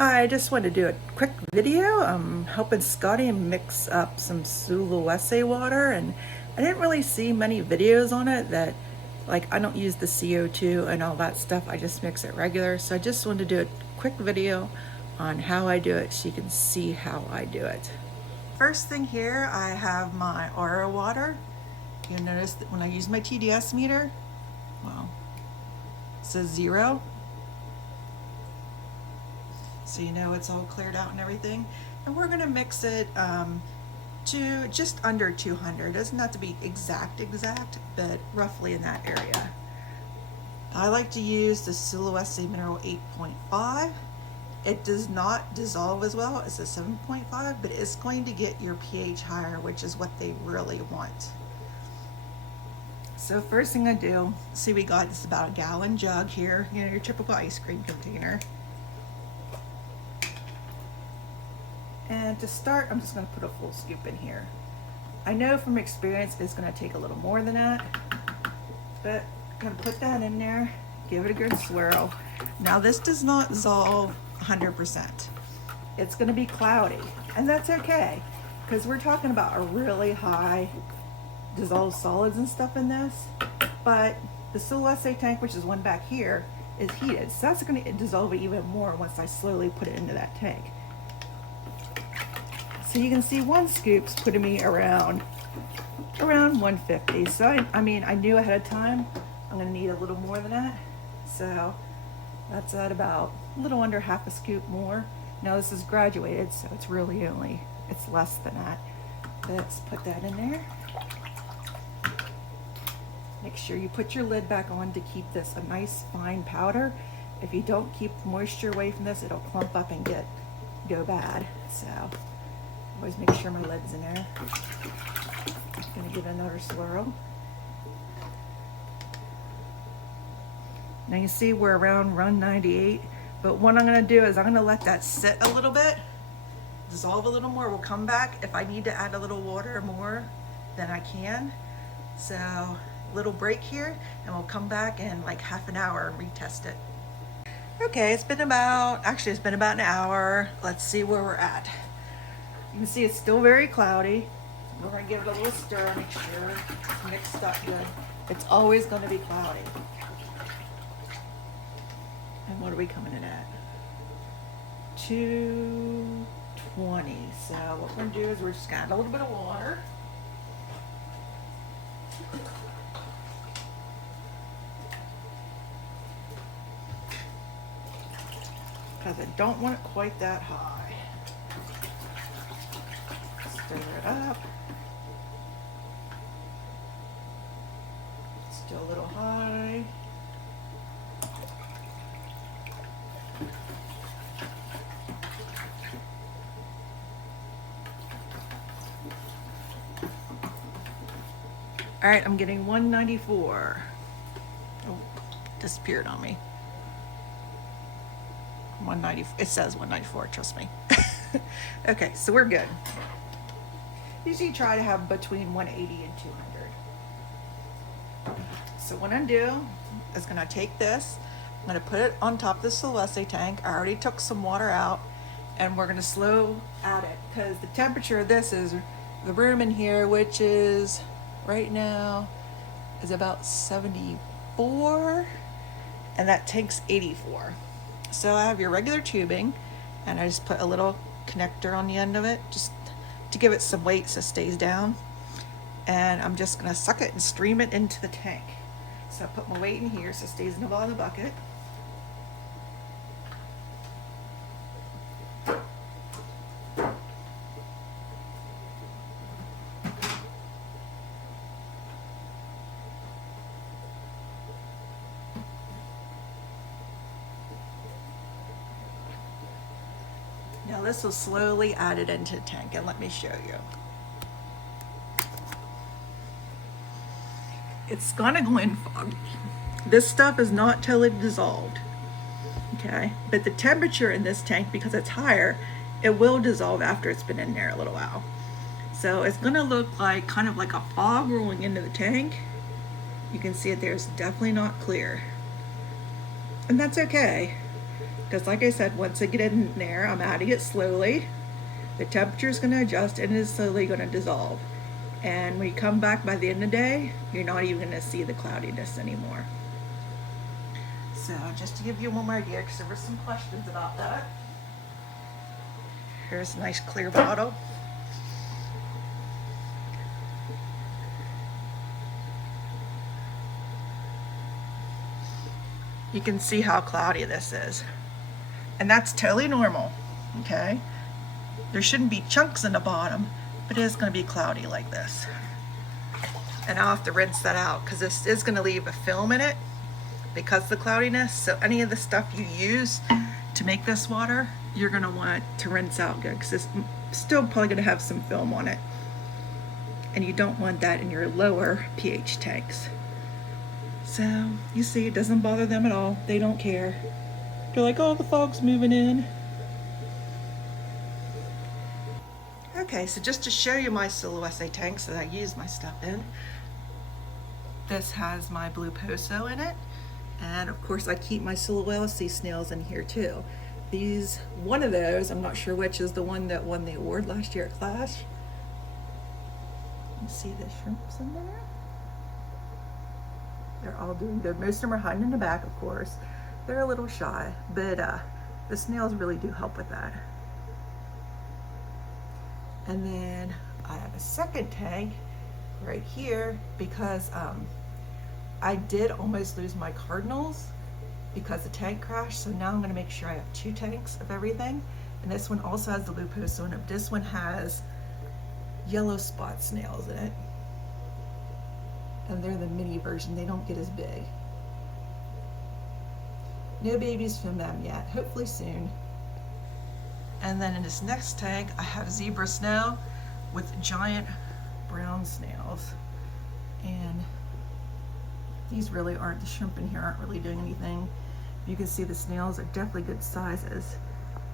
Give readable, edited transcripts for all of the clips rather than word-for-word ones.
Hi, I just wanted to do a quick video. I'm helping Scotty mix up some Sulawesi water, and I didn't really see many videos on it that, like, I don't use the CO2 and all that stuff. I just mix it regular. So I just wanted to do a quick video on how I do it so you can see how I do it. First thing here, I have my RO water. You'll notice that when I use my TDS meter, well, it says 0. So you know it's all cleared out and everything. And we're gonna mix it to just under 200. It doesn't have to be exact, but roughly in that area. I like to use the Sulawesi Mineral 8.5. It does not dissolve as well as a 7.5, but it's going to get your pH higher, which is what they really want. So first thing I do, see we got this about a gallon jug here, you know, your typical ice cream container. And to start, I'm just going to put a full scoop in here. I know from experience it's going to take a little more than that, but I'm going to put that in there, give it a good swirl. Now this does not dissolve 100%. It's going to be cloudy, and that's okay, because we're talking about a really high dissolved solids and stuff in this, but the Sulawesi tank, which is one back here, is heated, so that's going to dissolve it even more once I slowly put it into that tank. So you can see one scoop's putting me around 150. So I mean, I knew ahead of time I'm gonna need a little more than that. So that's at about a little under half a scoop more. Now this is graduated, so it's really it's less than that. Let's put that in there. Make sure you put your lid back on to keep this a nice fine powder. If you don't keep moisture away from this, it'll clump up and go bad. So always make sure my lid's in there. I'm gonna give it another swirl. Now you see we're around 198, but what I'm gonna do is I'm gonna let that sit a little bit, dissolve a little more. We'll come back. If I need to add a little water more, then I can. So little break here, and we'll come back in like half an hour and retest it. Okay, it's been about an hour. Let's see where we're at. You can see it's still very cloudy. We're going to give it a little stir, make sure it's mixed up good. It's always going to be cloudy. And what are we coming in at? 220. So what we're going to do is we're just going to add a little bit of water. Because I don't want it quite that high. Stir it up. Still a little high. All right, I'm getting 194. Oh, disappeared on me. 190. It says 194. Trust me. Okay, so we're good. Usually try to have between 180 and 200. So what I'm gonna do is gonna take this, I'm gonna put it on top of the Sulawesi tank. I already took some water out, and we're gonna slow add it because the temperature of this is the room in here, which is right now is about 74, and that tank's 84. So I have your regular tubing, and I just put a little connector on the end of it just to give it some weight so it stays down. And I'm just gonna suck it and stream it into the tank. So I put my weight in here so it stays in the bottom of the bucket. Now this will slowly add it into the tank, and let me show you. It's gonna go in foggy. This stuff is not totally dissolved, okay? But the temperature in this tank, because it's higher, it will dissolve after it's been in there a little while. So it's gonna look like kind of like a fog rolling into the tank. You can see it there, it's definitely not clear. And that's okay. Because like I said, once I get in there, I'm adding it slowly. The temperature is going to adjust and it is slowly going to dissolve. And when you come back by the end of the day, you're not even going to see the cloudiness anymore. So just to give you one more idea, because there were some questions about that. Here's a nice clear bottle. You can see how cloudy this is. And that's totally normal, okay? There shouldn't be chunks in the bottom, but it is going to be cloudy like this. And I'll have to rinse that out because this is going to leave a film in it because of the cloudiness. So any of the stuff you use to make this water, you're going to want to rinse out good because it's still probably going to have some film on it. And you don't want that in your lower pH tanks. So you see, it doesn't bother them at all. They don't care. They're like, oh, the fog's moving in. Okay, so just to show you my Sulawesi tanks that I use my stuff in, this has my blue poso in it. And of course I keep my Sulawesi snails in here too. One of those, I'm not sure which, is the one that won the award last year at Clash. You see the shrimps in there? They're all doing good. Most of them are hiding in the back, of course. They're a little shy, but the snails really do help with that. And then I have a second tank right here because I did almost lose my cardinals because the tank crashed. So now I'm going to make sure I have 2 tanks of everything. And this one also has the blue poso in it. This one has yellow spot snails in it. And they're the mini version. They don't get as big. No babies from them yet. Hopefully soon. And then in this next tank, I have zebra snow with giant brown snails. And these really aren't, the shrimp in here aren't really doing anything. You can see the snails are definitely good sizes.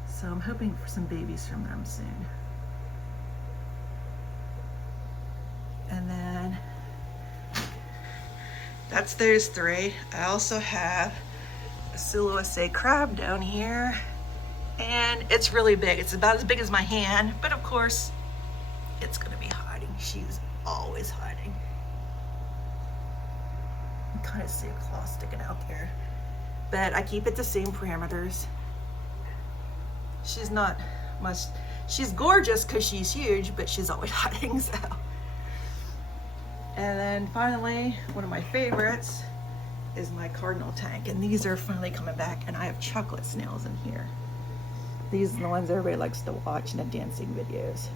So I'm hoping for some babies from them soon. And then that's those 3. I also have a Sulawesi crab down here. And it's really big. It's about as big as my hand, but of course, it's gonna be hiding. She's always hiding. You can kind of see a claw sticking out there. But I keep it the same parameters. She's not much, she's gorgeous because she's huge, but she's always hiding, so. And then finally, one of my favorites is my cardinal tank. And these are finally coming back, and I have chocolate snails in here. These are the ones everybody likes to watch in the dancing videos.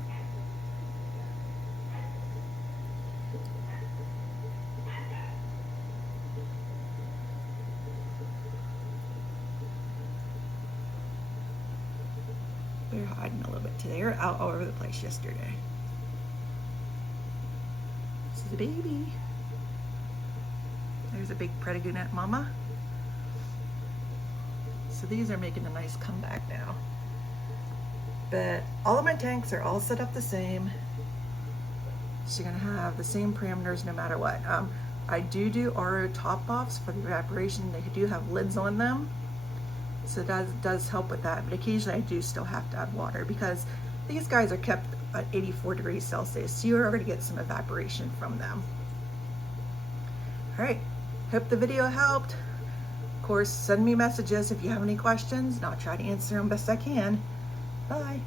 They're hiding a little bit today. They were out all over the place yesterday. This is a baby. There's a big Predigunate mama. So these are making a nice comeback now. But all of my tanks are all set up the same. So you're gonna have the same parameters no matter what. I do RO top offs for the evaporation. They do have lids on them. So that does help with that. But occasionally I do still have to add water because these guys are kept at 84 degrees Celsius. So you're gonna get some evaporation from them. All right, hope the video helped. Of course, send me messages if you have any questions and I'll try to answer them best I can. Bye.